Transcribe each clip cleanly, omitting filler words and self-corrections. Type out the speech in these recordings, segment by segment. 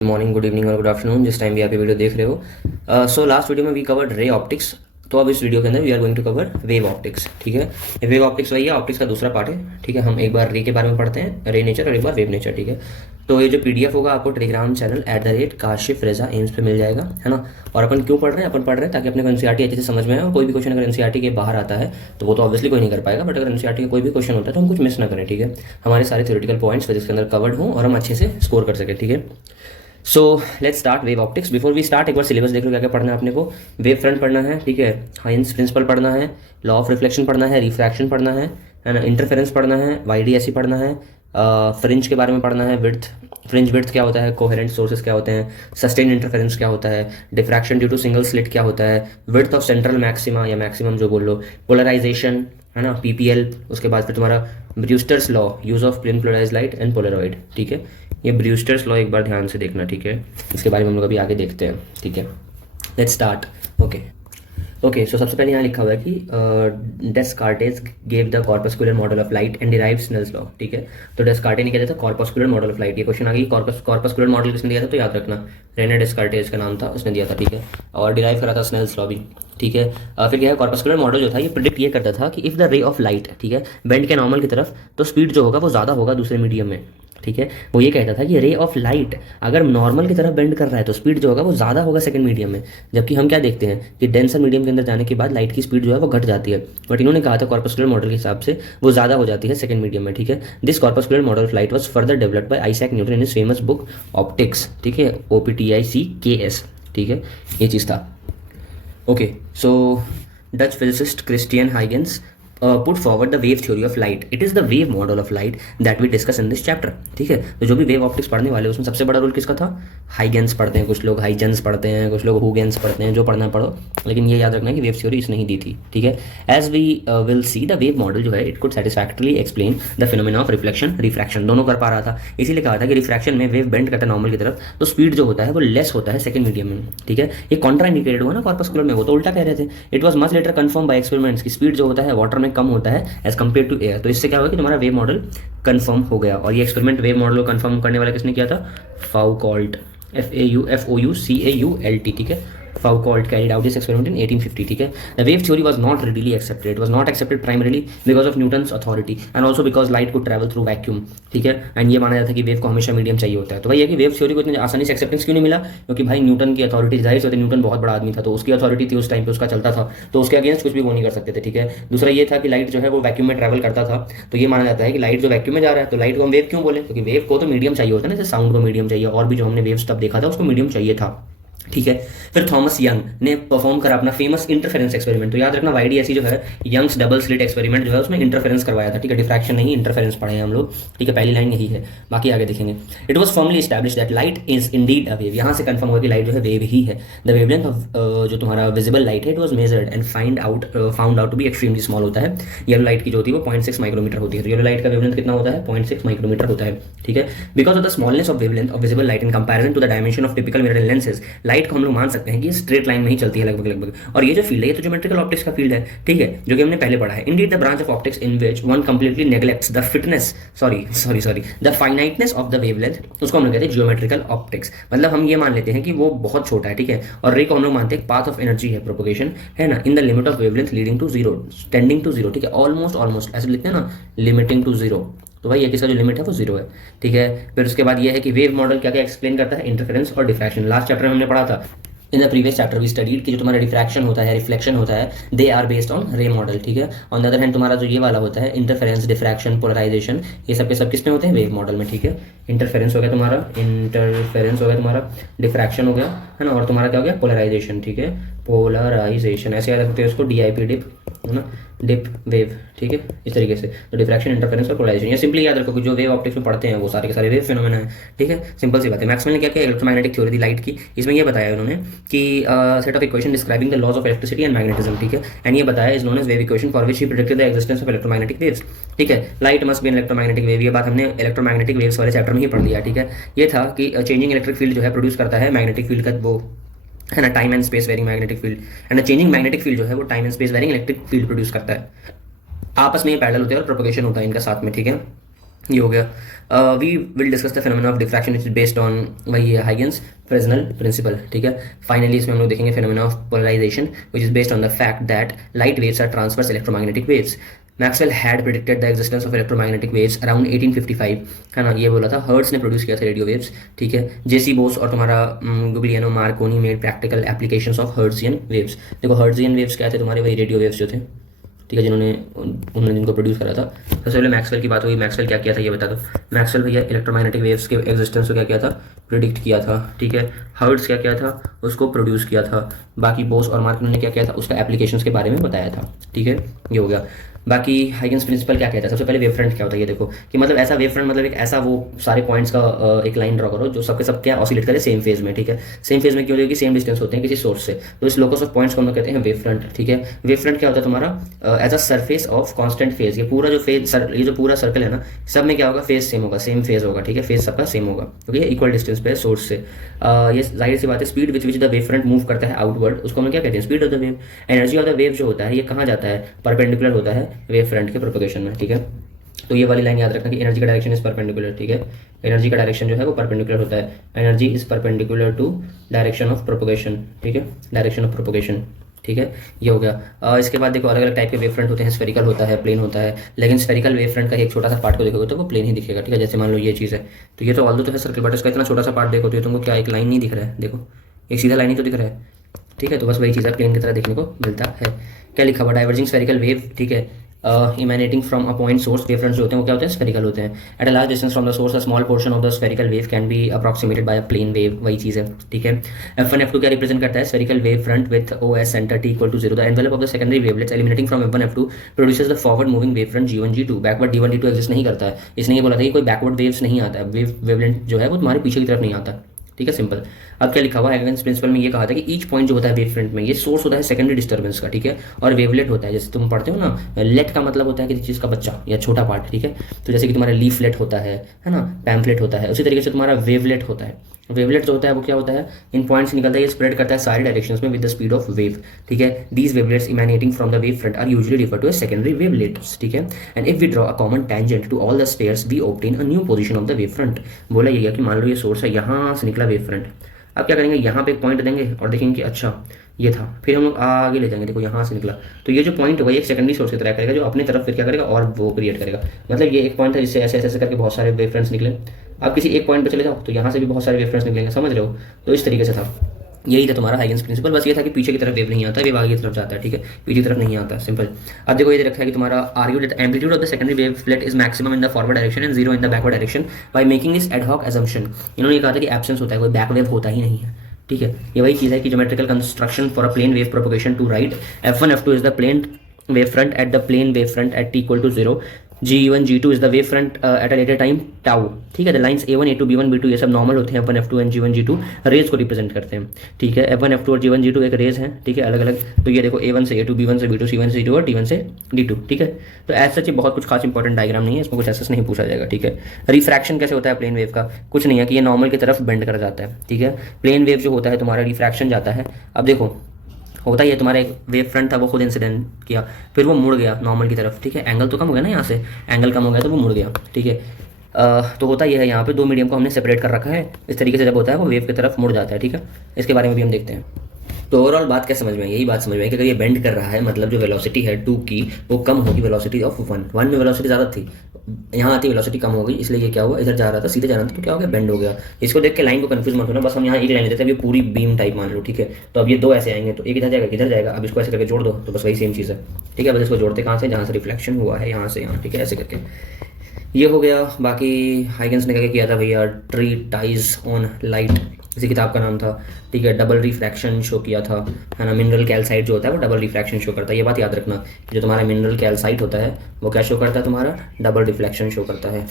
Morning, good evening और good afternoon जिस time भी आप ये वीडियो देख रहे हो। सो लास्ट वीडियो में वी कवर्ड रे ऑप्टिक्स। तो अब इस वीडियो के अंदर we are going to cover wave optics. ठीक है, वेव ऑप्टिक्स वही है, ऑप्टिक्स का दूसरा पार्ट है। ठीक है, हम एक बार रे के बारे में पढ़ते हैं, रे नेचर, और एक बार वेव नेचर। ठीक है, तो ये जो पीडीएफ होगा आपको टेलीग्राम चैनल @काशिफ रेजा एम्स पे मिल जाएगा, है ना। और अपन क्यों पढ़ रहे हैं? अपन पढ़ रहे हैं ताकि अपने को एनसीईआरटी अच्छे से समझ में आए, और कोई भी क्वेश्चन अगर एनसीईआरटी के बाहर आता है तो वो तो ऑब्वियसली कोई नहीं कर पाएगा, बट अगर एनसीईआरटी का कोई भी क्वेश्चन होता है तो हम कुछ मिस ना करें। ठीक है, हमारे सारे थ्योरेटिकल पॉइंट्स जिसके अंदर कवर्ड हों और हम अच्छे से स्कोर कर सकें। ठीक है, so let's start wave optics. Before we start एक बार सिलेबस देख लो क्या क्या पढ़ना है अपने को। वेव फ्रंट पढ़ना है, ठीक है, हाइंस प्रिंसिपल पढ़ना है, लॉ ऑफ रिफ्लेक्शन पढ़ना है, रिफ्रैक्शन पढ़ना है ना, इंटरफेरेंस पढ़ना है, वाईडीएससी पढ़ना है, फ्रिंज के बारे में पढ़ना है, विड्थ, फ्रिंज विड्थ क्या होता है, कोहेरेंट सोर्सेज क्या होते हैं, सस्टेन इंटरफेरेंस क्या होता है, diffraction due to single slit क्या होता है, विड्थ ऑफ सेंट्रल मैक्सिमा या मैक्सिमम जो बोल लो, पोलराइजेशन, है ना, पीपीएल। उसके बाद फिर तुम्हारा Brewster's law, use of plane polarized light and polaroid. ठीक है, ये ब्रूस्टर्स लॉ एक बार ध्यान से देखना। ठीक है, इसके बारे में हम लोग अभी आगे देखते हैं। ठीक है, लेट्स स्टार्ट। ओके, सो सबसे पहले यहाँ लिखा हुआ है कि Descartes gave the corpuscular model of light and derived Snell's law. ठीक है, तो डेस्कार्टे ने क्या दिया था? Corpuscular model of light. ये क्वेश्चन आ गई, कॉर्पस्कुलर मॉडल किसने दिया था? तो याद रखना, रेने डेस्कार्टेस का नाम था, उसने दिया था। ठीक है, और डिराइव करा था स्नेल्स लॉ भी। ठीक है, फिर क्या है, कॉर्पस्कुलर मॉडल जो था ये प्रिडिक्ट ये करता था कि if the ray of light, ठीक है, बेंड के नॉर्मल की तरफ, तो स्पीड जो होगा वो ज़्यादा होगा दूसरे मीडियम में। ठीक है, वो ये कहता था कि रे ऑफ लाइट अगर नॉर्मल की तरफ बेंड कर रहा है तो स्पीड जो होगा वो ज़्यादा होगा सेकंड मीडियम में। जबकि हम क्या देखते हैं कि डेंसर मीडियम के अंदर जाने के बाद लाइट की स्पीड जो है वो घट जाती है, बट इन्होंने कहा था कॉर्पस्कुलर मॉडल के हिसाब से वो ज़्यादा हो जाती है सेकंड मीडियम में। ठीक है, this corpuscular model of light was further developed by Isaac Newton in his famous book optics. ठीक है, OPTICKS। ठीक है, ये चीज़ था। Okay, so Dutch physicist Christiaan Huygens put forward the wave theory of light. It is the wave model of light that we discuss in this chapter. ठीक है, तो जो भी वेव ऑप्टिक्स पढ़ने वाले उसमें सबसे बड़ा रोल किसका था? हाइगेंस पढ़ते हैं कुछ लोग, हाइजेंस पढ़ते हैं कुछ लोग, हुगेंस पढ़ते हैं, जो पढ़ना पढ़ो, लेकिन ये याद रखना है कि वेव थ्योरी इसने ही दी थी। ठीक है, as we will see the wave model जो है it could satisfactorily explain the phenomena of reflection refraction, दोनों कर पा रहा था। इसीलिए कहा था कि रिफ्रैक्शन में वेव बेंड करता है नॉर्मल की तरफ तो स्पीड जो होता है वो लेस होता है सेकंड मीडियम में। ठीक है, ये कॉन्ट्रा इंडिकेटेड हुआ ना कॉर्पस्कुलर में, वो तो उल्टा कह रहे थे। It was much later confirm by experiments की स्पीड जो होता है वाटर में कम होता है एज कम्पेयर टू एयर। तो इससे क्या हुआ कि तुम्हारा वेव मॉडल कंफर्म हो गया। और ये एक्सपेरिमेंट वेव मॉडल को कंफर्म करने वाला किसने किया था? फाउकॉल्ट, FAUCAULT। ठीक है, Foucault carried out this experiment in 1850. ठीक है, the wave theory was not readily accepted. It was not accepted primarily because of Newton's authority and also because light could travel through vacuum. ठीक है, and ये माना जाता है कि wave को हमेशा मीडियम चाहिए होता है। तो भाई ये कि वेव थ्योरी को इतनी आसानी से एक्सेप्टेंस क्यों नहीं मिला? क्योंकि भाई न्यूटन की अथॉरिटी, जाहिर से न्यूटन बहुत बड़ा आदमी था तो उसकी अथॉरिटी थी उस टाइम पे, उसका चलता था, तो उसके अगेंस्ट कुछ भी वो नहीं कर सकते थे। ठीक है, दूसरा ये था कि लाइट जो है वो वैक्यूम में ट्रैवल करता था, तो ये माना जाता है कि लाइट जो वैक्यूम में जा रहा है तो लाइट को हम वेव क्यों बोले? क्योंकि वेव को तो मीडियम चाहिए होता है ना, जैसे साउंड को मीडियम चाहिए, और भी जो हमने वेव्स तब देखा था उसको मीडियम चाहिए था। ठीक है, फिर थॉमस यंग ने परफॉर्म करा अपना फेमस इंटरफेरेंस एक्सपेरिमेंट। तो याद रखना वाईडीएससी जो है, यंग्स डबल स्लिट एक्सपेरिमेंट जो है उसमें इंटरफेरेंस करवाया था। ठीक है, डिफ्रैक्शन नहीं, इंटरफेरेंस पढ़े हैं हम लोग। ठीक है, पहली लाइन यही है, बाकी आगे देखेंगे। It was formally establish that light is indeed a wave. यहाँ से कंफर्म हुआ कि लाइट जो है वेव ही है। द वेवलेंथ ऑफ जो तुम्हारा विजिबल लाइट है it was measured and found out to be extremely small होता है। येलो लाइट की जो होती है वो 0.6 माइक्रोमीटर होती है। तो येलो लाइट का वेवलेंथ कितना होता है? 0.6 माइक्रोमीटर होता है। ठीक है, because of the smallness of wavelength of visible light in comparison to the dimension of typical mirror lenses, light को हम लोग मान सकते हैं कि स्ट्रेट लाइन में ही चलती है लगभग। और ये जो फील्ड है ये तो ज्योमेट्रिकल ऑप्टिक्स का फील्ड है। ठीक है, जो कि हमने पहले पढ़ा है। Indeed the branch of optics in which one completely neglects the the finiteness of the wavelength, उसको हम लोग कहते हैं ज्योमेट्रिकल ऑप्टिक्स। मतलब हम ये मान लेते हैं कि वो बहुत छोटा है। ठीक है, और रे को हम लोग मानते हैं पाथ ऑफ एनर्जी है, प्रोपोगेशन है ना, in the limit of wavelength leading to zero, tending to zero. ठीक है, ऑलमोस्ट ऐसे लिखते हैं ना, लिमिटिंग टू जीरो। तो भाई ये किसका जो लिमिट है वो जीरो है। ठीक है, फिर उसके बाद ये है कि वेव मॉडल क्या क्या एक्सप्लेन करता है? इंटरफेरेंस और डिफ्रैक्शन। लास्ट चैप्टर में हमने पढ़ा था, in the previous chapter we studied कि जो तुम्हारा रिफ्रैक्शन होता है, रिफ्लेक्शन होता है, they are based on ray model. ठीक है, ऑन द अदर हैंड तुम्हारा जो ये वाला होता है इंटरफेरेंस, डिफ्रैक्शन, पोलराइजेशन, ये सब के सब किस में होते हैं? वेव मॉडल में। ठीक है, इंटरफेरेंस हो गया तुम्हारा, डिफ्रैक्शन हो गया, है ना, और तुम्हारा क्या हो गया? पोलराइजेशन। ठीक है, पोलराइजेशन ऐसे याद रखते हो उसको, DIP डिप, है ना, डिप वेव। ठीक है, इस तरीके से। तो डिफ्रैक्शन, इंटरफेरेंस और पोलराइजेशन, ये सिंपली याद रखो कि जो वेव ऑप्टिक्स में पढ़ते हैं वो सारे के सारे वेव फिनोमेना है। ठीक है, सिंपल सी बात है। मैक्सवेल ने क्या किया? इलेक्ट्रोमैग्नेटिक थ्योरी दी लाइट की। इसमें ये बताया उन्होंने कि set of equation describing the laws of electricity and magnetism. ठीक है, एंड ये बताया is known as wave equation for which he predicted the existence of electromagnetic waves. ठीक है, light must be an electromagnetic wave, ये बात हमने electromagnetic waves वाले चैप्टर में ही पढ़ लिया। ठीक है, ये था कि चेंजिंग इलेक्ट्रिक फील्ड जो है प्रोड्यूस करता है मैग्नेटिक फील्ड का वो, है ना, time and space varying magnetic field, and changing magnetic field जो है वो time and space varying electric field produce करता है। आपस में ये पैरेलल होते हैं और प्रोपगेशन होता है इनका साथ में। ठीक है, ये हो गया। We will discuss the phenomena of diffraction which is based on वही है हाइगन्स फ्रेसनल प्रिंसिपल, ठीक है। फाइनली इसमें हम लोग देखेंगे phenomena of polarisation which is based on the fact that light waves are transverse electromagnetic waves. Maxwell had predicted the existence of electromagnetic waves around 1855, है ना, ये बोला था। हर्ट्स ने प्रोड्यूस किया था रेडियो वेव्स, ठीक है। जेसी बोस और तुम्हारा Guglielmo Marconi made practical applications of Hertzian waves. देखो हर्ट्जियन वेव्स क्या थे, तुम्हारे वही रेडियो वेव्स जो थे, ठीक है, उन्होंने जिनको प्रोड्यूस करा था। सबसे पहले मैक्सवेल की बात हुई। मैक्सवेल क्या किया था ये बता दो। मैक्सवेल भैया इलेक्ट्रोमैग्नेटिक वेव्स के एग्जिस्टेंस को क्या किया था, प्रिडिक्ट किया था, ठीक है। हर्ट्स क्या किया था, उसको प्रोड्यूस किया था। बाकी बोस और मार्कोनी ने क्या किया था, उसका एप्लीकेशंस के बारे में बताया था, ठीक है, ये हो गया। बाकी हाइगन्स प्रिंसिपल क्या कहता है, सबसे पहले वेव फ्रंट क्या होता है ये देखो, कि मतलब ऐसा वेव फ्रंट मतलब एक ऐसा वो सारे पॉइंट्स का एक लाइन ड्रॉ करो जो सबके सब क्या ऑसिलेट करे सेम फेज में, ठीक है। सेम फेज में क्यों, कि सेम डिस्टेंस होते हैं किसी सोर्स से, तो इस लोकस ऑफ पॉइंट्स को हम लोग कहते हैं वेव फ्रंट, ठीक है। वेव फ्रंट क्या होता है तुम्हारा, as a surface of constant phase. ये पूरा जो फेज ये जो पूरा सर्कल है ना, सब में क्या होगा, फेज सेम होगा, सेम फेज होगा, ठीक है, फेज सबका सेम होगा क्योंकि इक्वल डिस्टेंस पे है सोर्स से। ये जाहिर सी बात है। Speed which the wave front move करता है आउटवर्ड, उसको हम क्या कहते हैं, speed of the wave. Energy of the wave जो होता है ये कहाँ जाता है, परपेंडिकुलर होता है वेव फ्रंट के प्रोपगेशन में, ठीक है। तो ये वाली लाइन याद रखना कि एनर्जी का डायरेक्शन इज परपेंडिकुलर, ठीक है। एनर्जी का डायरेक्शन जो है वो परपेंडिकुलर होता है। Energy is perpendicular to direction of propagation, ठीक है, डायरेक्शन ऑफ प्रोपगेशन, ठीक है, ये हो गया। इसके बाद देखो अलग अलग टाइप के वेव फ्रंट होते हैं, स्फेरिकल होता है, प्लेन होता है। लेकिन स्फेरिकल वेव फ्रंट का एक छोटा सा पार्ट को देखोगे तो वो प्लेन ही दिखेगा, ठीक है। जैसे मान लो ये चीज़ है, तो ये तो ऑल्दो तो है सर्कल, बट इसका इतना छोटा सा पार्ट देखो तो तुमको क्या एक लाइन नहीं दिख रहा है, देखो एक सीधा लाइन ही तो दिख रहा है, ठीक है। तो बस वही चीज़ है, प्लेन की तरह देखने को मिलता है। क्या लिखा हुआ, डाइवर्जिंग स्फेरिकल वेव, ठीक है, emanating from a point source. Wave fronts जो होते हैं वो क्या होते हैं, स्फेरिकल होते हैं। At a large distance from the source a small portion of the spherical wave can be approximated by a plane wave, वही चीज़ है, ठीक है। F1 F2 क्या रिप्रेजेंट करता है, spherical wave front with OS centre T equal to 0। The envelope of the secondary wavelets eliminating from F1 F2 produces the forward moving wave front G1 G2। Backward D1 D2 exist नहीं करता है, इसने ये बोला था कि कोई backward waves नहीं आता है, वेवलेंट जो है वो तुम्हारे पीछे की तरफ नहीं आता, ठीक है, सिंपल। अब क्या लिखा हुआ है, हाइगन्स प्रिंसिपल में ये कहा था कि ईच पॉइंट जो होता है वेव फ्रंट में, ये सोर्स होता है सेकेंडरी डिस्टर्बेंस का, ठीक है, और वेवलेट होता है। जैसे तुम पढ़ते हो ना, लेट का मतलब होता है किसी चीज़ का बच्चा या छोटा पार्ट, ठीक है। तो जैसे कि तुम्हारा लीफलेट होता है ना, पैम्फलेट होता है, उसी तरीके से तुम्हारा वेवलेट होता है। वेवलेट जो होता है वो क्या होता है, इन पॉइंट्स निकलता है, ये स्प्रेड करता है सारे डायरेक्शंस में with the speed of wave, ठीक है। These wavelets emanating from the wave front are usually refer to as secondary wavelets, ठीक है। And if we draw a common tangent to all the spheres we obtain a new position of the wave front. बोला ये कि मान लो ये source है, यहाँ से निकला वेव फ्रंट। अब क्या करेंगे, यहाँ पे एक पॉइंट देंगे और देखेंगे कि अच्छा ये था, फिर हम लोग आगे ले जाएंगे, देखो यहाँ से निकला, तो ये जो पॉइंट होगा ये एक सेकेंडरी सोर्स की तरह करेगा जो अपनी तरफ फिर क्या करेगा और वो क्रिएट करेगा। मतलब ये एक पॉइंट है जिससे ऐसे ऐसे करके बहुत सारे वेव फ्रंट्स निकले। आप किसी एक पॉइंट पे चले जाओ तो यहाँ से भी बहुत सारे वेव फ्रंट्स निकलेंगे, समझ रहे हो। तो इस तरीके से था, यही था तुम्हारा हाइगन्स प्रिंसिपल। बस ये था कि पीछे की तरफ वेव नहीं आता, वेव आगे की तरफ जाता है, ठीक है, पीछे की तरफ नहीं आता, सिंपल। अब देखो ये रखा है कि तुम्हारा argue that amplitude of the secondary wavelet is maximum in the forward direction and zero in the backward direction by making this ad hoc assumption. इन्होंने कहा था कि एब्सेंस होता है, कोई बैक वेव होता ही नहीं है, ठीक है। ये वही चीज़ है कि geometrical construction for a plane wave propagation to right F1 F2 is the plane wave front at the plane wave front at T equal to 0। G1 G2 is the wave front at a later time tau, ठीक है। The lines A1 A2 B1 B2 ये सब normal होते हैं। F1 F2 and G1 G2 raise को represent करते हैं, ठीक है। F1 F2 और G1 G2 एक रेज हैं, ठीक है, अलग अलग। तो ये देखो A1 से A2 B1 से B2 C1 से C2 और D1 से D2, ठीक है। तो ऐसा सच बहुत कुछ खास इंपॉर्टेंट डायग्राम नहीं है, इसमें कुछ ऐसा नहीं पूछा जाएगा, ठीक है। रिफ्रैक्शन कैसे होता है प्लेन वेव का, कुछ नहीं है कि ये नॉर्मल की तरफ बेंड कर जाता है, ठीक है। प्लेन वेव जो होता है तुम्हारा रिफ्रैक्शन जाता है। अब देखो होता ही है, तुम्हारा एक वेव फ्रंट था वो खुद इंसिडेंट किया, फिर वो मुड़ गया नॉर्मल की तरफ, ठीक है। एंगल तो कम हो गया ना, यहाँ से एंगल कम हो गया तो वो मुड़ गया, ठीक है। तो होता ही है, यहाँ पे दो मीडियम को हमने सेपरेट कर रखा है, इस तरीके से जब होता है वो वेव की तरफ मुड़ जाता है, ठीक है। इसके बारे में भी हम देखते हैं। तो ओवरऑल बात क्या समझ में आई, यही बात समझ में आई कि अगर ये बेंड कर रहा है मतलब जो वेलोसिटी है 2 की वो कम होगी वेलोसिटी ऑफ 1 में वेलोसिटी ज़्यादा थी, यहाँ आती वेलोसिटी कम हो गई, इसलिए ये क्या हुआ, इधर जा रहा था सीधे जा रहा था तो क्या हो गया, बेंड हो गया। इसको देख के लाइन को कंफ्यूज मत होना, बस हम यहाँ एक लाइन लेते हैं, ये पूरी बीम टाइप मान लो, ठीक है। तो अब ये दो ऐसे आएंगे तो एक इधर जाएगा इधर जाएगा, अब इसको ऐसे करके जोड़ दो तो बस वही सेम चीज़ है, ठीक है। बस इसको जोड़ते कहाँ से, जहाँ से रिफ्लेक्शन हुआ है यहाँ से यहाँ, ठीक है, ऐसे करके ये हो गया। बाकी हाइगन्स ने क्या किया था भैया, ट्रीटाइज ऑन लाइट, इसी किताब का नाम था, ठीक है। डबल रिफ्रैक्शन शो किया था, है ना। मिनरल कैल्साइट जो होता है वो डबल रिफ्रैक्शन शो करता है, ये बात याद रखना कि जो तुम्हारा मिनरल कैल्साइट होता है वो क्या शो करता है, तुम्हारा डबल रिफ्लेक्शन शो करता है,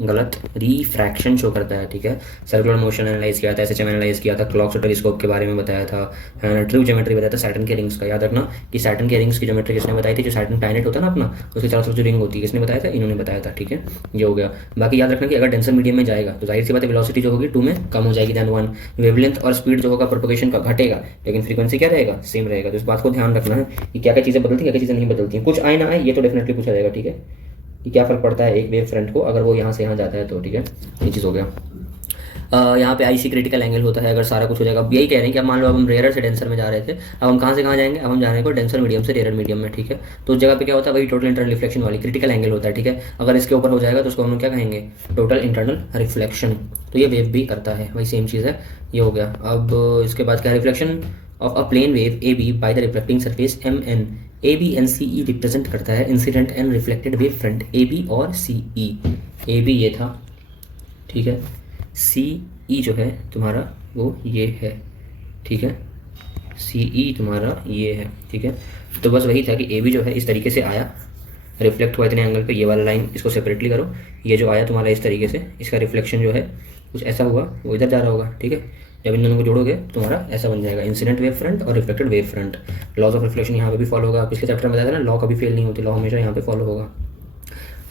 गलत, रिफ्रैक्शन शो करता है, ठीक है। सर्कुलर मोशन एनालाइज किया था, SHM एनालाइज किया था, क्लॉक्स और टेलीस्कोप के बारे में बताया था, है ना। ट्रू ज्योमेट्री बताया था सैटर्न के रिंग्स का, याद रखना कि सैटर्न के रिंग्स की ज्योमेट्री किसने बताई थी, जो सैटर्न प्लैनेट होता है ना अपना, उसके चारों तरफ जो रिंग होती है किसने बताया था, इन्होंने बताया था, ठीक है, ये हो गया। बाकी याद रखना कि अगर डेंसर मीडियम में जाएगा तो जाहिर सी बात है वेलोसिटी जो होगी 2 में कम हो जाएगी दैन 1, वेवलेंथ और स्पीड जो होगा प्रोपगेशन का घटेगा, लेकिन फ्रीक्वेंसी क्या रहेगा, सेम रहेगा। तो इस बात को ध्यान रखना है कि क्या क्या चीज़ें बदलती हैं, क्या क्या चीज़ें नहीं बदलती हैं, कुछ आए ना आए ये तो डेफिनेटली पूछा जाएगा, ठीक है। कि क्या फ़र्क पड़ता है एक वेव फ्रंट को अगर वो यहाँ से यहाँ जाता है तो, ठीक है, ये चीज़ हो गया। यहाँ पे आईसी क्रिटिकल एंगल होता है अगर सारा कुछ हो जाएगा। अब यही कह रहे हैं कि अब मान लो अब हम रेयर से डेंसर में जा रहे थे, अब हम कहाँ से कहाँ जाएंगे, अब हम जाने को डेंसर मीडियम से रेयर मीडियम में, ठीक है। तो उस जगह पे क्या होता है, वही टोटल इंटरनल रिफ्लेक्शन वाली क्रिटिकल एंगल होता है, ठीक है। अगर इसके ऊपर हो जाएगा तो उसको हम क्या कहेंगे, टोटल इंटरनल रिफ्लेक्शन। तो ये वेव भी करता है, वही सेम चीज़ है, ये हो गया। अब इसके बाद क्या, reflection of a plane wave A B by the reflecting surface M N. A B and C E represent करता है incident and reflected wave front A B और सी ई। ए बी ये था, ठीक है, सी ई जो है तुम्हारा वो ये है, ठीक है, सी ई तुम्हारा ये है, ठीक है। तो बस वही था कि ए बी जो है इस तरीके से आया, रिफ्लेक्ट हुआ इतने एंगल पे, ये वाला लाइन इसको सेपरेटली करो, ये जो आया तुम्हारा इस तरीके से, इसका रिफ्लेक्शन जो है कुछ ऐसा हुआ, वो इधर जा रहा होगा, ठीक है। जब इन दोनों को जोड़ोगे तुम्हारा ऐसा बन जाएगा इंसिडेंट वेव फ्रंट और reflected wave front. Laws of reflection यहाँ पे भी फॉलो होगा, पिछले चैप्टर में बताया था ना, लॉ कभी फेल नहीं होती, लॉ हमेशा यहाँ पे फॉलो होगा।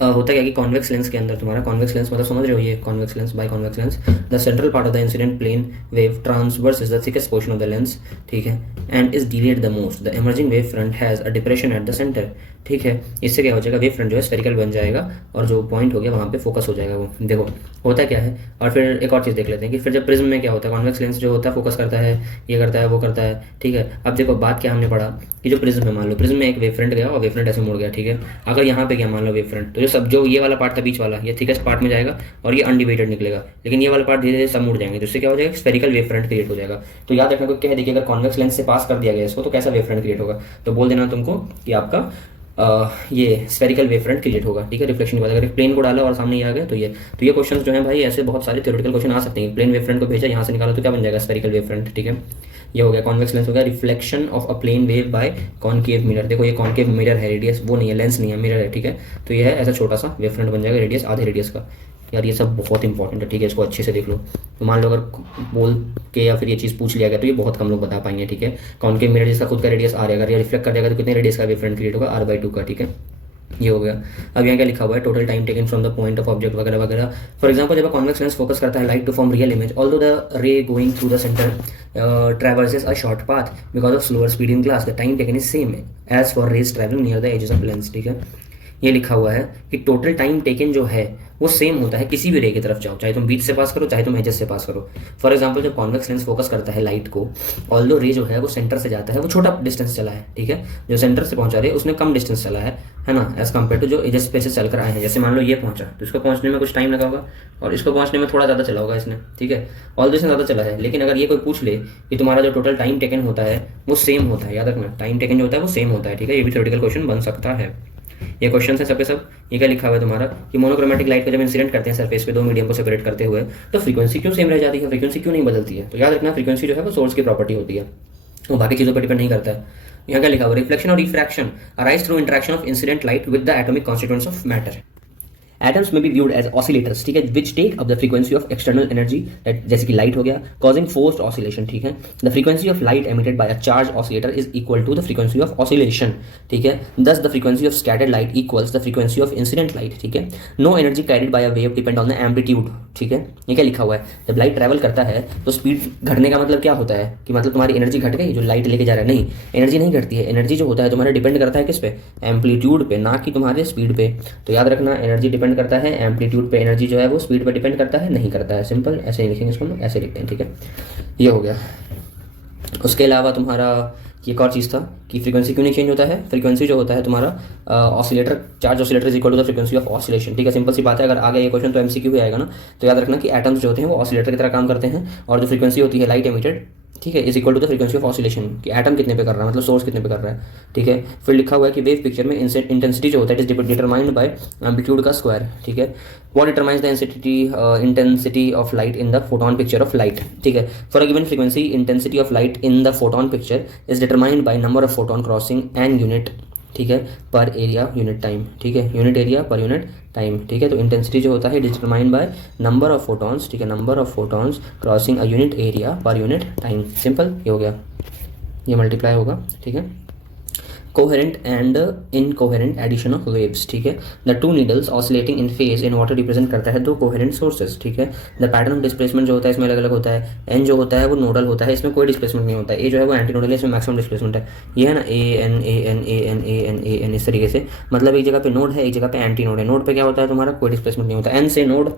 होता क्या कि कॉन्वेक्स लेंस के अंदर तुम्हारा, कॉन्वेक्स लेंस मतलब समझ रहे हो, ये convex lens, by convex lens the central part of the incident plane wave transverse is the thickest portion of the lens, ठीक है, and is delayed the most. The emerging wave front has a depression at the centre, ठीक है। इससे क्या हो जाएगा, wave front जो है स्फेरिकल बन जाएगा और जो पॉइंट हो गया वहाँ पे फोकस हो जाएगा वो। देखो होता क्या है, और फिर एक और चीज़ देख लेते हैं कि फिर जब प्रिज्म में क्या होता है, कॉन्वेक्स लेंस जो होता है फोकस करता है, ये करता है, वो करता है, ठीक है। अब देखो बात क्या हमने पढ़ा कि जो प्रिज्म में मान लो प्रिज्म में एक वेव फ्रंट गया और वेव फ्रंट ऐसे मुड़ गया, ठीक है। अगर यहाँ पे क्या मान लो वेव फ्रंट, तो जो सब जो ये वाला पार्ट था बीच वाला, ये थिकेस्ट पार्ट में जाएगा और ये अनडिवाइडेड निकलेगा, लेकिन ये वाला पार्ट धीरे धीरे सब मुड़ जाएंगे, तो इससे क्या हो जाएगा, स्फेरिकल वेव फ्रंट क्रिएट हो जाएगा। तो याद रखना को क्या है, देखिए अगर कॉन्वेक्स लेंस से पास कर दिया गया इसको तो कैसा वेव फ्रंट क्रिएट होगा, तो बोल देना तुमको कि आपका ये स्फेरिकल वेव फ्रंट क्रिएट होगा, ठीक है। रिफ्लेक्शन के बाद अगर प्लेन को डाला और सामने ये आ गया तो ये क्वेश्चन जो है भाई ऐसे बहुत सारे थ्योरेटिकल क्वेश्चन आ सकते हैं। प्लेन वेव फ्रंट को भेजा, यहाँ से निकाला तो क्या बन जाएगा, स्फेरिकल वेव फ्रंट, ठीक है। ये हो गया कॉन्वेक्स लेंस हो गया। Reflection of a plane wave by concave mirror, देखो ये कॉनकेव मिरर है, रेडियस वो नहीं है, लेंस नहीं है, मिरर है, ठीक है। तो ये है ऐसा छोटा सा वेव फ्रंट बन जाएगा, रेडियस आधे रेडियस का। यार ये सब बहुत इंपॉर्टेंट है, ठीक है, इसको अच्छे से देख लो। तो मान लो अगर बोल के या फिर ये चीज़ पूछ लिया गया तो ये बहुत कम लोग बता पाएंगे, ठीक है। कॉनकेव मिरर जिसका खुद का रेडियस आ रहा है, अगर ये रिफ्लेक्ट कर देगा तो कितने रेडियस का वेव फ्रंट क्रिएट होगा, r/2 का, ठीक है। ये हो गया। अब यहाँ क्या लिखा हुआ है, total time taken from the point of object वगैरह वगैरह। फॉर एग्जांपल जब कॉन्वेक्स लेंस फोकस करता है light to form real image, although the ray going through the centre traverses a short path because of slower speed in glass, the time taken is same as for rays travelling near the edges of lens, ठीक है। ये लिखा हुआ है कि total time taken जो है वो सेम होता है किसी भी रे की तरफ जाओ, चाहे तुम बीच से पास करो चाहे तुम एजेस से पास करो। फॉर एग्जांपल जब कॉन्वेक्स लेंस फोकस करता है लाइट को, ऑल्दो रे जो है वो सेंटर से जाता है, वो छोटा डिस्टेंस चला है, ठीक है। जो सेंटर से पहुंचा रहे उसने कम डिस्टेंस चला है ना, एज कम्पेयर टू जो एजेस पे से चल कर आए हैं। जैसे मान लो ये पहुंचा तो इसको पहुंचने में कुछ टाइम लगा होगा और इसको पहुंचने में थोड़ा ज़्यादा चला होगा इसने, ठीक है, ऑल्दो इसने ज़्यादा चला है। लेकिन अगर ये कोई पूछ ले कि तुम्हारा जो टोटल टाइम टेकन होता है वो सेम होता है, याद रखना टाइम टेकन जो होता है वो सेम होता है, ठीक है। ये भी थ्योरेटिकल क्वेश्चन बन सकता है। ये क्वेश्चन है सबके सब। ये क्या लिखा हुआ है तुम्हारा कि मोनोक्रोमेटिक लाइट को जब इंसिडेंट करते हैं सरफेस पे दो मीडियम को सेपरेट करते हुए तो फ्रीक्वेंसी क्यों सेम रह जाती है, फ्रीक्वेंसी क्यों नहीं बदलती है। तो याद रखना फ्रीक्वेंसी जो है वो सोर्स की प्रॉपर्टी होती है, वो बाकी चीज़ों पर डिपेंड नहीं करता है। यहाँ क्या लिखा हुआ, रिफ्लेक्शन और refraction arise through interaction of incident light with the atomic constituents of matter. Atoms may be viewed as oscillators, ठीक है, which take up the frequency of external energy, जैसे कि light हो गया, causing forced oscillation, ठीक है। The frequency of light emitted by a charged oscillator is equal to the frequency of oscillation, ठीक है। Thus the frequency of scattered light equals the frequency of incident light, ठीक है। No energy carried by a wave depend on the amplitude, ठीक है। ये क्या लिखा हुआ है, जब लाइट ट्रैवल करता है तो स्पीड घटने का मतलब क्या होता है कि मतलब तुम्हारी एनर्जी घट गई जो लाइट लेके जा रहा है, नहीं, एनर्जी नहीं घटती है। एनर्जी जो होता है तुम्हारा डिपेंड करता है किस पे, एम्पलीट्यूड पे, ना कि तुम्हारे स्पीड पे। तो याद रखना एनर्जी डिपेंड करता है एम्पलीट्यूड पे, एनर्जी जो है वो स्पीड पे डिपेंड करता है, नहीं करता है। सिंपल ऐसे ही लिखेंगे इसको, ऐसे लिखते हैं, ठीक है। ये हो गया। उसके अलावा तुम्हारा एक और चीज़ था कि फ्रीक्वेंसी क्यों नहीं चेंज होता है। फ्रीक्वेंसी जो होता है तुम्हारा oscillator, charge oscillator is equal to the frequency of oscillation, ठीक है। सिंपल सी बात है, अगर आ गया ये क्वेश्चन तो एमसीक्यू भी आएगा ना। तो याद रखना कि एटम्स जो होते हैं वो ऑसिलेटर की तरह काम करते हैं और जो फ्रीक्वेंसी होती है लाइट एमिटेड, ठीक है, is equal to the frequency of oscillation, कि एटम कितने पे कर रहा है, मतलब सोर्स कितने पे कर रहा है, ठीक है। फिर लिखा हुआ है कि वेव पिक्चर में इंटेंसिटी जो होता है it is determined by amplitude का स्क्वायर, ठीक है। What determines the intensity of light in the photon picture of light, ठीक है। For a given frequency intensity of light in the photon picture is determined by number of photon crossing and unit, ठीक है, पर area unit time, ठीक है, unit area per unit time, ठीक है। तो इंटेंसिटी जो होता है determined by number of photons, ठीक है, number of photons crossing a unit area per unit time. Simple, ये हो गया, ये मल्टीप्लाई होगा, ठीक है। Coherent and incoherent addition of waves, ठीक है। The two needles oscillating in phase in water represent करता है दो कोहेरेंट सोर्सेज, ठीक है। द पैटर्न ऑफ डिस्प्लेसमेंट जो होता है इसमें अलग अलग होता है। एन जो होता है वो नोडल होता है, इसमें कोई डिस्प्लेसमेंट नहीं होता है। ए जो है वो एंटी नोडल है, इसमें मैक्सिमम डिस्प्लेसमेंट है। ये है ना A N A N A N A N A N, इस तरीके से, मतलब एक जगह पे नोड है, एक जगह पे एंटी नोड है। नोड पे क्या होता है तुम्हारा, कोई डिस्प्लेसमेंट नहीं होता। एन से नोड,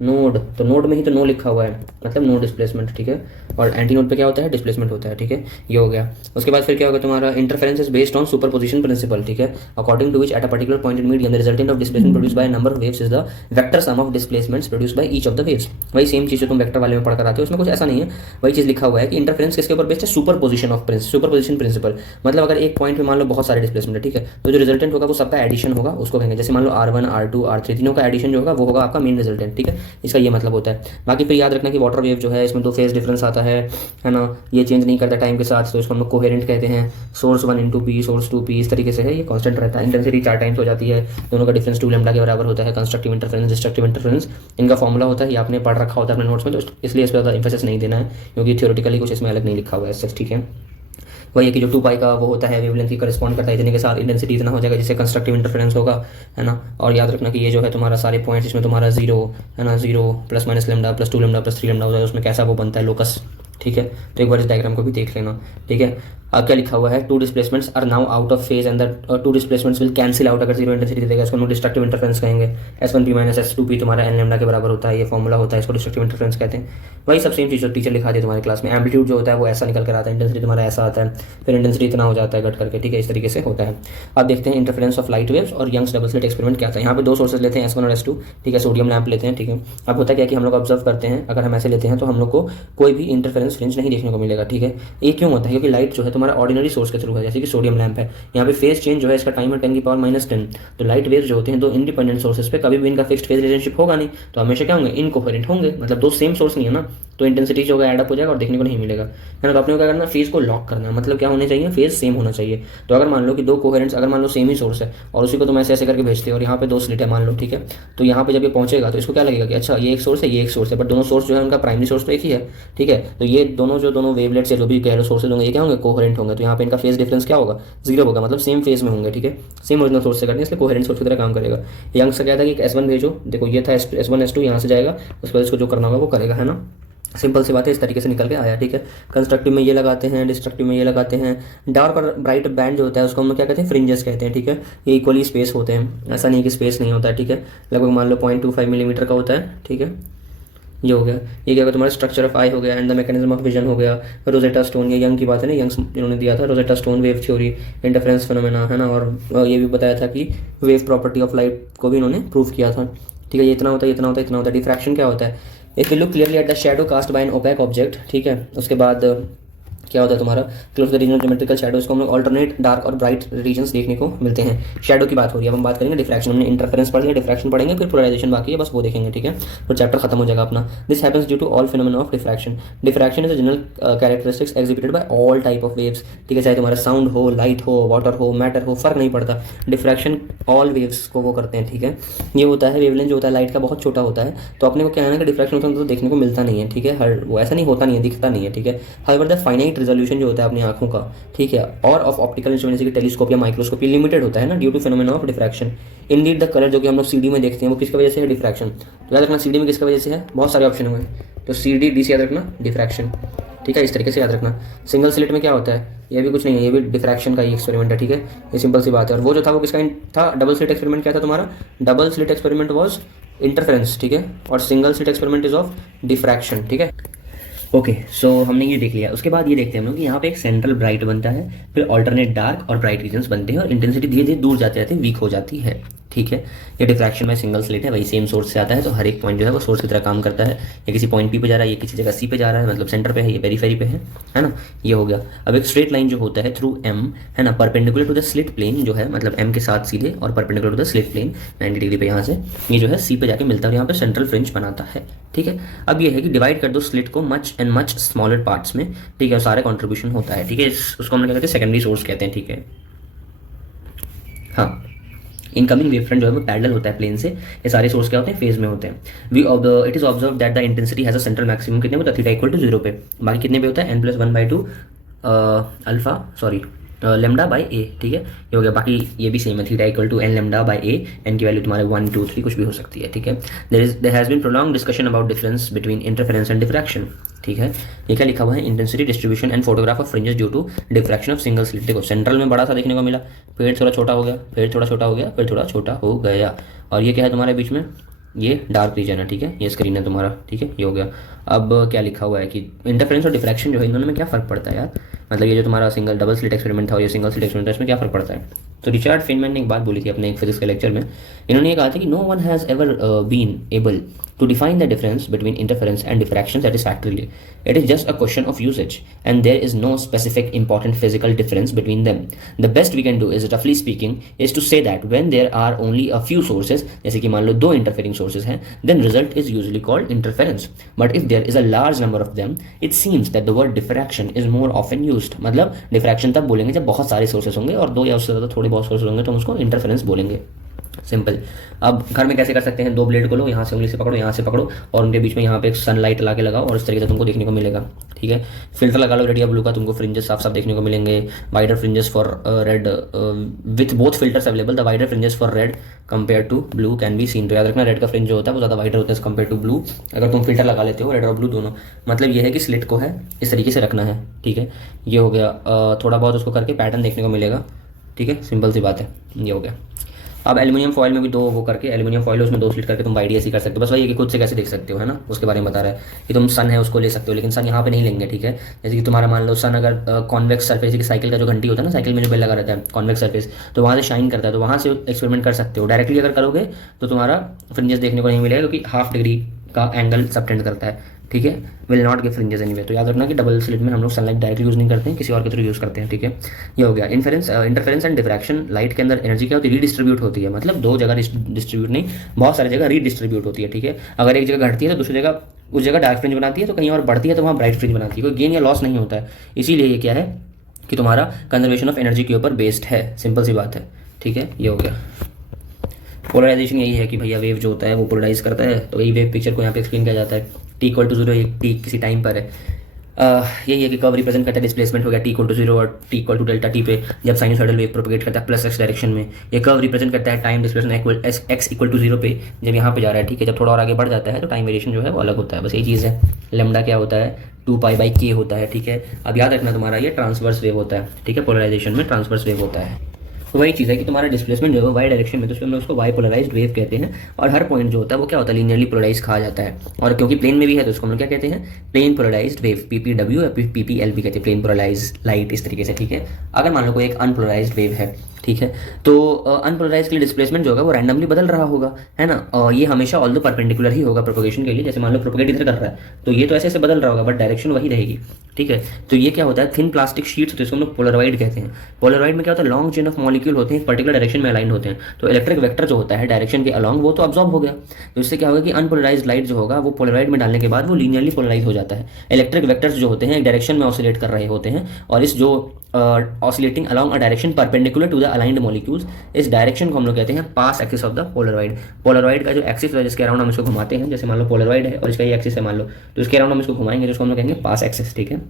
नोड तो नोड में ही तो नो लिखा हुआ है, मतलब नो डिस्प्लेसमेंट, ठीक है। और एंटी नोड पे क्या होता है, डिस्प्लेसमेंट होता है, ठीक है। ये हो गया। उसके बाद फिर क्या होगा तुम्हारा, interference is based on superposition principle, ठीक है। According to which at a particular point in medium the resultant of displacement produced by number of waves is the vector sum of displacements produced by each of the waves. वही same चीज़ जो तुम vector वाले में पढ़कर आते हो, उसमें कुछ ऐसा नहीं है, वही चीज़ लिखा हुआ है कि इंटरफेरेंस किसके ऊपर बेस्ड है, सुपरपोजिशन ऑफ सुपरपोजिशन प्रिंसिपल। मतलब अगर एक पॉइंट पे मान लो बहुत सारे डिस्प्लेसमेंट है, ठीक है, तो जो रिजल्टेंट होगा वो सबका एडिशन होगा, उसको कहेंगे। जैसे मान लो R1 R2 R3 तीनों का एडिशन जो होगा वो होगा आपका मेन रिजल्टेंट, ठीक है। इसका ये मतलब होता है। बाकी फिर याद रखना कि वाटर वेव जो है इसमें दो फेज डिफरेंस आता है ना, ये चेंज नहीं करता टाइम के साथ, तो इसको हम लोग कोहेरेंट कहते हैं। Source 1 into P, source 2P, इस तरीके से है, ये कांस्टेंट रहता है। इंटेंसिटी 4 टाइम्स हो जाती है, दोनों का डिफरेंस 2 लैम्डा के बराबर होता है। कंस्ट्रक्टिव इंटरफेरेंस, डिस्ट्रक्टिव इंटरफेरेंस, इनका फॉर्मूला होता है, ये आपने पढ़ रखा होता है अपने नोट्स में, तो इसलिए इस पर ज़्यादा इंफोसिस नहीं देना है, क्योंकि थ्योरेटिकली कुछ इसमें अलग नहीं लिखा हुआ है सच, ठीक है। वही है कि जो 2 पाई का वो होता है वेवलेंथ की करस्पॉन्ड करता है, इतने के साथ इंटेंसिटी इतना हो जाएगा जिससे कंस्ट्रक्टिव इंटरफेरेंस होगा, है ना। और याद रखना कि ये जो है तुम्हारा सारे पॉइंट्स इसमें तुम्हारा 0 है ना, 0 plus minus lambda plus 2 lambda plus 3 lambda हो जाएगा, उसमें कैसा वो बनता है लोकस, ठीक है। तो एक बार इस डायग्राम को भी देख लेना, ठीक है। अब क्या लिखा हुआ है, two displacements are now out of phase and the two displacements will cancel out. अगर जीरो इंटेंसिटी देगा इसको हम डिस्ट्रक्टिव इंटरफेरेंस कहेंगे। S1P माइनस S2P तुम्हारा एन लेमडा के बराबर होता है, ये फॉर्मूला होता है, इसको डिस्ट्रक्टिव इंटरफेरेंस कहते हैं। वही सब सेम चीज़ टीचर लिखा दी तुम्हारे क्लास में। एम्पलीट्यूड जो होता है वो ऐसा निकल कर आता है, इंटेंसिटी तुम्हारा ऐसा आता है, फिर इंटेंसिटी इतना हो जाता है घट करके, ठीक है, इस तरीके से होता है। अब देखते हैं इंटरफेरेंस ऑफ लाइट वेव्स और यंग्स डबल स्लिट एक्सपेरिमेंट क्या था। यहाँ पे दो सोर्सेज लेते हैं, S1 और S2, ठीक है, सोडियम लैंप लेते हैं, ठीक है। अब होता क्या कि हम लोग ऑब्जर्व करते हैं, अगर हम ऐसे लेते हैं तो हम लोग को कोई भी इंटरफेरेंस फ्रिंज नहीं देखने को मिलेगा, ठीक है। ये क्यों होता है, क्योंकि लाइट जो है तुम्हारा ऑर्डिनरी सोर्स के थ्रू है, जैसे कि सोडियम लैंप है। यहाँ पे फेज चेंज जो है इसका टाइम है 10⁻⁻10। तो लाइट वेव्स जो होते हैं दो इंडिपेंडेंट सोर्सेज पे कभी भी इनका फिक्स्ड फेज रिलेशनशिप होगा नहीं, तो हमेशा क्या होंगे, इनकोहेरेंट होंगे, मतलब दो सेम सोर्स नहीं है ना, तो इंटेंसिटी जो होगा एडअप हो जाएगा और देखने को नहीं मिलेगा, है ना। तो अपने को क्या करना, फेज को लॉक करना है, मतलब क्या होने चाहिए, फेज सेम होना चाहिए। तो अगर मान लो कि दो कोहेरेंट्स, अगर मान लो सेम ही सोर्स है और उसी को तुम ऐसे ऐसे करके भेजते हो और यहाँ पे दो स्लिट है मान लो, ठीक है, तो यहाँ पे जब ये पहुंचेगा तो इसको क्या लगेगा कि अच्छा ये एक सोर्स है, ये एक सोर्स है, बट दोनों सोर्स जो है उनका प्राइमरी सोर्स तो एक ही है, ठीक है। तो ये दोनों वेवलेट्स या जो भी कह रहे सोर्सेज होंगे, ये क्या होंगे, कोहेरेंट होंगे। तो यहाँ पे इनका फेज डिफरेंस क्या होगा, 0 होगा, मतलब सेम फेज में होंगे, ठीक है, सेम ओरिजिनल सोर्स से करते हैं, इसलिए कोहेरेंट सोर्स की तरह काम करेगा। यंग से क्या था कि S1 भेजो, देखो ये था S1 S2 यहाँ से जाएगा, उसके बाद इसको जो करना होगा वो करेगा, है ना। सिंपल सी बात है, इस तरीके से निकल के आया, ठीक है। कंस्ट्रक्टिव में ये लगाते हैं, डिस्ट्रक्टिव में ये लगाते हैं। डार्क और ब्राइट बैंड जो होता है उसको हम क्या कहते हैं, फ्रिंजेस कहते हैं, ठीक है। ये इक्वली स्पेस होते हैं, ऐसा नहीं कि स्पेस नहीं होता है, ठीक है। लगभग मान लो 0.25 मिलीमीटर का होता है, ठीक है। ये हो गया, ये क्या होगा तुम्हारा स्ट्रक्चर ऑफ आई हो गया, and the mechanism of vision हो गया। रोजेटा स्टोन, ये यंग की बात है ना, यंग इन्होंने दिया था Rosetta stone wave theory, interference phenomena, है ना। और ये भी बताया था कि वेव प्रॉपर्टी ऑफ लाइट को भी इन्होंने प्रूव किया था, ठीक है। ये इतना होता है, इतना होता है, इतना होता है। डिफ्रैक्शन क्या होता है, if you look clearly at the shadow cast by an opaque object, ठीक है। उसके बाद क्या होता है तुम्हारा, close the region of geometrical shadow, इसको हम लोग अल्टरनेट डार्क और ब्राइट रीजन्स देखने को मिलते हैं। शैडो की बात हो रही है, अब हम बात करेंगे डिफ्रैक्शन। हमने इंटरफेरेंस पढ़ लिया, डिफ्रैक्शन पढ़ेंगे, फिर पोलराइजेशन बाकी है, बस वो देखेंगे, ठीक है। फिर चैप्टर खत्म हो जाएगा अपना। This happens due to all phenomena of diffraction. Diffraction is a general characteristics exhibited by all type of waves, ठीक है, चाहे तुम्हारा साउंड हो, लाइट हो, वाटर हो, मैटर हो, फर्क नहीं पड़ता, डिफ्रैक्शन ऑल वेव्स को वो करते हैं, ठीक है। ये होता है वेवलेंथ जो होता है लाइट का बहुत छोटा होता है, तो अपने को क्या है ना कि डिफ्रैक्शन होता है तो देखने को मिलता नहीं है, ठीक है। हर वो ऐसा नहीं होता नहीं है, दिखता नहीं है, ठीक है। हाउएवर द फाइनाइट रेजोल्यूशन जो होता है अपनी आंखों का, ठीक है, और ऑफ ऑप्टिकल इंस्ट्रूमेंट जैसे कि टेलीस्कोप या माइक्रोस्कोप, ये लिमिटेड होता है ना due to phenomena of diffraction. Indeed the colour जो कि हम लोग CD में देखते हैं वो किसकी वजह से है, डिफ्रैक्शन। तो याद रखना CD में किसकी वजह से है, बहुत सारे ऑप्शन हुए, तो CD D से याद रखना डिफ्रैक्शन, ठीक है, इस तरीके से याद रखना। सिंगल स्लिट में क्या होता है, ये भी कुछ नहीं है, ये भी डिफ्रैक्शन का ही एक्सपेरिमेंट है, ठीक है, ये सिंपल सी बात है। और वो जो था वो किसका था, डबल स्लिट एक्सपेरिमेंट क्या था तुम्हारा, double slit experiment was interference, ठीक है, और single slit experiment is of diffraction, ठीक है। ओके, सो हमने ये देख लिया। उसके बाद ये देखते हैं हम लोग कि यहाँ पे एक सेंट्रल ब्राइट बनता है, फिर ऑल्टरनेट डार्क और ब्राइट रीजन्स बनते हैं और इंटेंसिटी धीरे धीरे दूर जाते जाते वीक हो जाती है, ठीक है। ये डिफ्रैक्शन में सिंगल स्लिट है, वही सेम सोर्स से आता है, तो हर एक पॉइंट जो है वो सोर्स की तरह काम करता है। ये किसी पॉइंट P पे जा रहा है, ये किसी जगह C पे जा रहा है, मतलब सेंटर पे है, ये पेरीफेरी पे है ना। ये हो गया। अब एक स्ट्रेट लाइन जो होता है थ्रू M, है ना, perpendicular to the slit plane जो है, मतलब M के साथ सीधे और perpendicular to the slit plane 90 degree पे, यहाँ से ये जो है C पे जाके मिलता है और यहाँ पे सेंट्रल फ्रिंज बनाता है, ठीक है। अब ये है कि डिवाइड कर दो स्लिट को much and much smaller parts में, ठीक है, और सारे कॉन्ट्रीब्यूशन होता है, ठीक है। उसको हम क्या कहते हैं, सेकेंडरी सोर्स कहते हैं, ठीक है। हाँ, इनकमिंग वेव फ्रंट जो है वो पैरेलल होता है प्लेन से। ये सारे सोर्स क्या होते हैं, फेज में होते हैं। It is observe that the intensity has a central maximum कितने पे होता है, थीटा इक्वल टू 0 पे, बाकी कितने पे होता है, n+1/2 alpha, sorry lambda by A, ठीक है, ये हो गया। बाकी ये भी सेम है, theta equal to n lambda by a, n की वैल्यू तुम्हारे 1 2 3 कुछ भी हो सकती है, ठीक है। There has been prolong discussion about difference between interference and diffraction, ठीक है। ये क्या लिखा हुआ है, intensity distribution and photograph of fringes due to diffraction of single slit. देखो सेंट्रल में बड़ा सा देखने को मिला, फिर थोड़ा छोटा हो गया, फिर थोड़ा छोटा हो गया, फिर थोड़ा छोटा हो गया, और ये क्या है तुम्हारे बीच में, ये डार्क रीजन है, ठीक है, ये स्क्रीन है तुम्हारा, ठीक है, ये हो गया। अब क्या लिखा हुआ है कि इंटरफेरेंस और डिफ्रैक्शन जो है, इन दोनों में क्या फ़र्क पड़ता है यार, मतलब ये जो तुम्हारा सिंगल डबल स्लिट एक्सपेरिमेंट था और ये सिंगल स्लिट एक्सपेरिमेंट था, इसमें क्या फ़र्क पड़ता है। तो रिचर्ड फेनमैन ने एक बात बोली थी अपने एक फिजिक्स के लेक्चर में, इन्होंने ये कहा था कि no one has ever been able to define the difference between interference and diffraction satisfactorily. It is just a question of usage, and there is no specific important physical difference between them. The best we can do is, roughly speaking, is to say that when there are only a few sources, जैसे कि मान लो 2 interfering sources हैं, then result is usually called interference. But if there is a large number of them, it seems that the word diffraction is more often used. मतलब diffraction तब बोलेंगे जब बहुत सारे sources होंगे और 2 या उससे ज़्यादा थोड़े बहुत sources होंगे तो हम उसको interference बोलेंगे। सिंपल। अब घर में कैसे कर सकते हैं, 2 ब्लेड को लो, यहाँ से उंगली से पकड़ो, यहाँ से पकड़ो, और उनके बीच में यहाँ पे एक सनलाइट ला के लगाओ और इस तरीके से तुमको देखने को मिलेगा, ठीक है। फिल्टर लगा लो रेडिया ब्लू का, तुमको फ्रिंजेस साफ साफ देखने को मिलेंगे। Wider fringes for red with both filters available, the wider fringes for red compare to blue can be seen. तो याद रखना, रेड का फ्रिंज जो होता है वो ज़्यादा वाइडर होता है कंपेयर टू ब्लू, अगर तुम फिल्टर लगा लेते हो, रेड और ब्लू दोनों। मतलब ये है कि स्लिट को है इस तरीके से रखना है, ठीक है, ये हो गया। थोड़ा बहुत उसको करके पैटर्न देखने को मिलेगा, ठीक है, सिंपल सी बात है, ये हो गया। अब एल्यूमिनियम फॉइल में भी 2 वो करके, एल्यूमिनियम फॉइल उसमें 2 स्लिट करके तुम आईडीएसी कर सकते हो। बस वही है कि खुद से कैसे देख सकते हो, है ना, उसके बारे में बता रहा है कि तुम सन है उसको ले सकते हो, लेकिन सन यहाँ पे नहीं लेंगे, ठीक है। जैसे कि तुम्हारा मान लो सन अगर कॉन्वेक्स सरफेस, जैसे कि साइकिल का जो घंटी होता है ना, साइकिल में जो बेल लगा रहता है कॉन्वेक्स सरफेस, तो वहाँ से शाइन करता है, तो वहाँ से एक्सपेरिमेंट कर सकते हो। डायरेक्टली अगर करोगे तो तुम्हारा फ्रिंजेस देखने को नहीं मिलेगा, क्योंकि हाफ डिग्री का एंगल सबटेंड करता है, ठीक है, will not give fringes anyway. तो याद रखना कि डबल स्लिट में हम लोग सनलाइट डायरेक्टली यूज़ नहीं करते हैं, किसी और के थ्रू यूज़ करते हैं, ठीक है, ये हो गया। इंटरफेरेंस एंड डिफ्रैक्शन, लाइट के अंदर एनर्जी क्या होती है, रीडिस्ट्रीब्यूट होती है, मतलब 2 जगह डिस्ट्रीब्यूट नहीं, बहुत सारी जगह रीडिस्ट्रीब्यूट होती है, ठीक है। अगर एक जगह घटती है तो दूसरी जगह उस जगह डार्क फ्रिंज बनाती है, तो कहीं और बढ़ती है तो वहाँ ब्राइट फ्रिंज बनाती है, कोई गेन या लॉस नहीं होता है। इसीलिए ये क्या है कि तुम्हारा कंजर्वेशन ऑफ एनर्जी के ऊपर बेस्ड है, सिंपल सी बात है, ठीक है, ये हो गया। पोलराइजेशन यही है कि भैया वेव जो होता है वो पोलराइज करता है, तो यही वेव पिक्चर को यहाँ पे एक्सप्लेन किया जाता है। टी इक्वल टू 0 एक टी किसी टाइम पर है, यही है कि कर्व रिप्रेजेंट करता है डिस्प्लेसमेंट हो गया टी इक्वल टू 0 और t equal to delta t पे, जब साइनसॉइडल वेव प्रोपेगेट करता है प्लस एक्स डायरेक्शन में। ये कर्व रिप्रेजेंट करता है time displacement x equal to 0 पे, जब यहाँ पे जा रहा है, ठीक है। जब थोड़ा और आगे बढ़ जाता है तो टाइम वेरिएशन जो है वो अलग होता है, बस यही चीज़ है। लेमडा क्या होता है, 2π/k होता है, ठीक है। अब याद रखना तुम्हारा ये ट्रांसवर्स वेव होता है, ठीक है, पोलराइजेशन में ट्रांसवर्स वेव होता है। तो वही चीज़ है कि तुम्हारा डिस्प्लेसमेंट जो है वाई डायरेक्शन में, तो उसमें हम उसको वाई पोलराइज्ड वेव कहते हैं। और हर पॉइंट जो होता है वो क्या होता है, लीनियरली पोलराइज कहा जाता है। और क्योंकि प्लेन में भी है तो उसको हम लोग क्या कहते हैं, प्लेन पोलराइज्ड वेव, PPW या PPL भी कहते हैं, प्लेन पोलराइज्ड लाइट, इस तरीके से, ठीक है। अगर मान लो कोई एक अनपोलराइज्ड वेव है, ठीक है, तो अनपोलराइज के लिए डिस्प्लेसमेंट जो होगा वो रैंडमली बदल रहा होगा, है ना। ये हमेशा ऑल दो परपेंडिकुलर ही होगा प्रोपोगेशन के लिए। जैसे मान लो प्रोपोगेट इधर कर रहा है तो ये तो ऐसे ऐसे बदल रहा होगा, बट डायरेक्शन वही रहेगी, ठीक है। तो ये क्या होता है, थिन प्लास्टिक शीट्स होते हैं, इसको हम लोग पोलराइड कहते हैं। पोलराइड में क्या होता है, लॉन्ग चेन ऑफ मॉलिक्यूल होते हैं, पर्टिकुलर डायरेक्शन में अलाइन होते हैं, तो इलेक्ट्रिक वेक्टर जो होता है डायरेक्शन के अलॉन्ग वो तो अब्जॉर्ब हो गया। तो इससे क्या होगा कि अनपोलराइज्ड लाइट जो होगा वो पोलराइड में डालने के बाद वो लीनियरली पोलराइज हो जाता है। इलेक्ट्रिक वेक्टर्स जो होते हैं एक डायरेक्शन में ऑसिलेट कर रहे होते हैं, और इस जो oscillating along a direction perpendicular to the aligned molecules, इस डायरेक्शन को हम लोग कहते हैं pass axis of the polaroid. Polaroid का जो एक्सिस है जिसके अराउंड हम इसको घुमाते हैं, जैसे मान लो पोलराइड है और इसका ये एक्सिस है मान लो, तो इसके अराउंड हम इसको घुमाएंगे, जिसको हम लोग कहेंगे पास एक्सिस, ठीक है।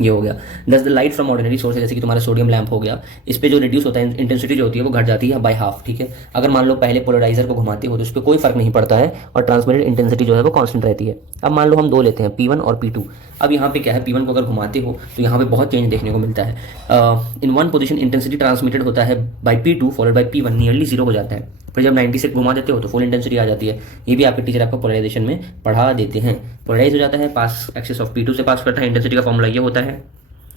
ये हो गया। दस the light from ordinary source, जैसे कि तुम्हारा सोडियम लैंप हो गया, इस पे जो रिड्यूस होता है इंटेंसिटी जो होती है वो घट जाती है बाय हाफ, ठीक है। अगर मान लो पहले पोलराइजर को घुमाते हो तो उस पर कोई फर्क नहीं पड़ता है और ट्रांसमिटेड इंटेंसिटी जो है वो कांस्टेंट रहती है। अब मान लो हम 2 लेते हैं, P1 और P2। अब यहाँ पे क्या है, P1 को अगर घुमाते हो तो यहाँ पे बहुत चेंज देखने को मिलता है। In one position intensity transmitted होता है bye P2 followed by P1, nearly 0 हो जाता है। फिर जब 90 से घुमा देते हो तो फुल इंटेंसिटी आ जाती है। ये भी आपके टीचर आपको पोलराइजेशन में पढ़ा देते हैं। पोलराइज हो जाता है, पास एक्सिस ऑफ P2 से पास करता है, इंटेंसिटी का फॉर्मूला ये होता है,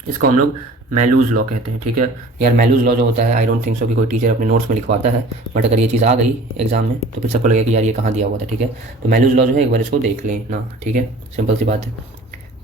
इसको हम लोग मैलूज लॉ कहते हैं, ठीक है। यार मैलूज लॉ जो होता है आई डोंट थिंक सो कि कोई टीचर अपने नोट्स में लिखवाता है, बट अगर ये चीज़ आ गई एग्जाम में तो फिर सबको लगेगा कि यार ये कहाँ दिया हुआ था, ठीक है। तो मैलूज लॉ जो है एक बार इसको देख लेना, ठीक है, सिंपल सी बात है,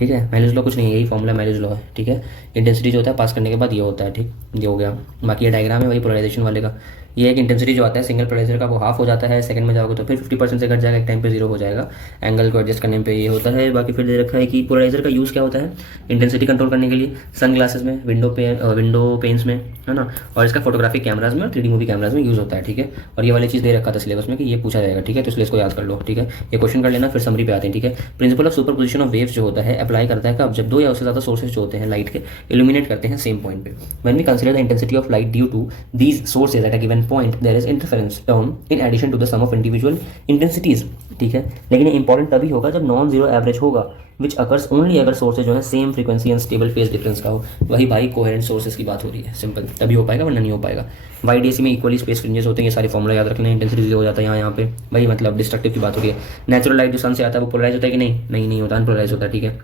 ठीक है। मैलूज लॉ कुछ नहीं है, यही फॉर्मूला मैलूज लॉ है, ठीक है। इंटेंसिटी जो होता है पास करने के बाद ये होता है, ठीक, ये हो गया। बाकी ये डायग्राम है वही पोलराइजेशन वाले का, ये एक इंटेंसिटी जो आता है सिंगल पोलराइजर का वो हाफ हो जाता है, सेकंड में जाओगे तो फिर 50% से घट जाएगा, एक टाइम पे 0 हो जाएगा। एंगल को एडजस्ट करने पे ये होता है। बाकी फिर दे रखा है कि पोलराइजर का यूज़ क्या होता है इंटेंसिटी कंट्रोल करने के लिए, सन ग्लासेस में, विंडो पेन्स में, है ना, और इसका फोटोग्राफिक कैमराज में और 3D मूवी कैमराज में यूज़ होता है, ठीक है। और ये वाली चीज़ दे रखा था सिलेबस में कि ये पूछा जाएगा, ठीक है, तो इसलिए इसको याद कर लो, ठीक है। ये क्वेश्चन कर लेना, फिर समरी पे आते हैं, ठीक है। Principle of super position of waves जो होता है अप्लाई करता है कब, जब दो या उससे ज़्यादा सोर्सेज जो होते हैं लाइट के इल्यूमिनेट करते हैं सेम पॉइंट पे। When we consider the intensity of light due to these sources at a given point there is interference term in addition to the sum of individual intensities, ठीक है। लेकिन ये important तभी होगा जब नॉन जीरो एवरेज होगा, which occurs only अगर sources जो है same frequency and stable phase difference का हो। वही भाई कोहेरेंट सोर्सेज की बात हो रही है, सिंपल, तभी हो पाएगा वरना नहीं हो पाएगा। YDAC में इक्वली स्पेस फ्रिंजेस होते हैं, ये सारे फॉर्मुला याद रखना, इंटेंसिटी जीरो हो जाता है यहाँ पे भाई, मतलब डिस्ट्रक्टिव की बात हो रही है। नेचुरल लाइट जो सन से आता है वो पोलराइज होता है कि नहीं होता, अनपोलराइज होता है, ठीक है।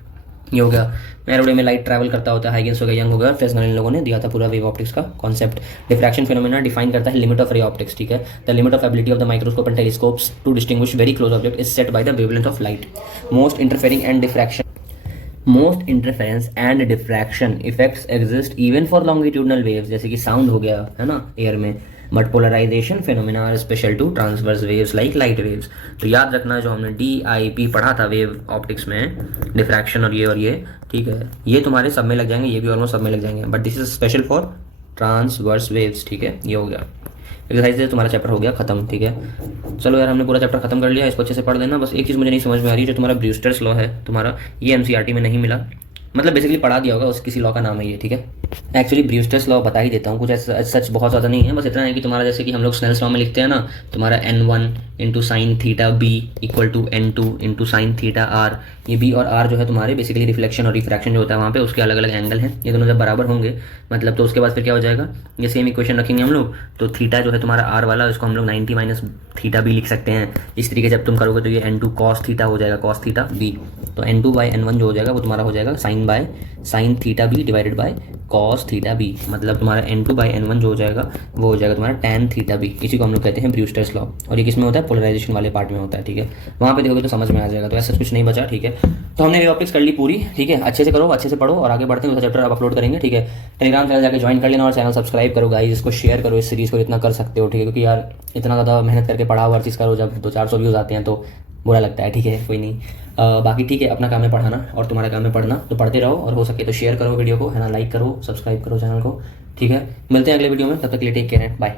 ये हो गया। एरोडे में लाइट ट्रैवल करता होता है, हाइगेंस हो गया, यंग हो गया, फ्रेस्नेल, इन लोगों ने दिया था पूरा वेव ऑप्टिक्स का कॉन्सेप्ट। डिफ्रैक्शन फिनोमेना डिफाइन करता है लिमिट ऑफ रे ऑप्टिक्स, ठीक है। The limit of ability of the microscope and telescopes to distinguish very close object is set by the wavelength of light. Most interference and diffraction effects exist even for longitudinal waves, जैसे कि sound हो गया, है ना, air में। But polarisation phenomena are special to transverse waves like light waves. तो याद रखना जो हमने DIP पढ़ा था वेव ऑप्टिक्स में, डिफ्रैक्शन और ये, ठीक है, ये तुम्हारे सब में लग जाएंगे, ये भी ऑलमोस्ट सब में लग जाएंगे, but this is special for transverse waves, ठीक है। ये हो गया एक्सरसाइज से तुम्हारा चैप्टर हो गया खत्म, ठीक है। चलो यार हमने पूरा चैप्टर खत्म कर लिया, इसको अच्छे से पढ़ लेना। बस एक चीज़ मुझे नहीं समझ में आ रही, जो तुम्हारा ब्रूस्टर्स लॉ है तुम्हारा, ये MCRT में नहीं मिला, मतलब बेसिकली पढ़ा दिया होगा, उस किसी लॉ का नाम है ये, ठीक है। एक्चुअली ब्रूस्टर्स लॉ बता ही देता हूँ, कुछ ऐसा सच बहुत ज़्यादा नहीं है, बस इतना है कि तुम्हारा जैसे कि हम लोग स्नेल्स लॉ में लिखते हैं ना, तुम्हारा N1 into sine theta B equal to N2 into sine theta R। ये B और R जो है तुम्हारे बेसिकली रिफ्लेक्शन और रिफ्रैक्शन जो होता है वहाँ पे उसके अलग अलग एंगल हैं, ये दोनों जब बराबर होंगे मतलब, तो उसके बाद फिर क्या हो जाएगा, ये सेम इक्वेशन रखेंगे हम लोग, तो थीटा जो है तुम्हारा R वाला, उसको हम लोग 90 माइनस थीटा B लिख सकते हैं। इस तरीके से जब तुम करोगे तो ये N2 कॉस थीटा हो जाएगा, कॉस थीटा B। तो N2 बाई N1 जो हो जाएगा वो तुम्हारा हो जाएगा sine by sine theta B divided by cos theta B, मतलब तुम्हारा N2 बाई N1 जो हो जाएगा वो हो जाएगा तुम्हारा टैन थीटा B। इसी को हम लोग कहते हैं ब्रूस्टर्स लॉ, और ये किस में होता है, पोलराइजेशन वाले पार्ट में होता है, ठीक है। वहाँ पे देखोगे तो समझ में आ जाएगा। तो ऐसा कुछ नहीं बचा, ठीक है। तो हमने वेव ऑप्टिक्स कर ली पूरी, ठीक है। अच्छे से करो, अच्छे से पढ़ो, और आगे बढ़ते हैं, दूसरा चैप्टर अब अपलोड करेंगे, ठीक है। टेलीग्राम चैनल जाकर ज्वाइन कर लेना और चैनल सब्सक्राइब करो गाइस, इसको शेयर करो, इस सीरीज़ को जितना कर सकते हो, ठीक है, क्योंकि यार इतना ज़्यादा मेहनत करके पढ़ा हुआ हर चीज़ करो, जब 200-400 व्यूज़ आते हैं तो बुरा लगता है, ठीक है, कोई नहीं। बाकी ठीक है, अपना काम है पढ़ाना और तुम्हारा काम है पढ़ना, तो पढ़ते रहो, और हो सके तो शेयर करो वीडियो को, है ना, लाइक करो, सब्सक्राइब करो चैनल को, ठीक है। मिलते हैं अगले वीडियो में, तब तक के लिए टेक केयर, बाय।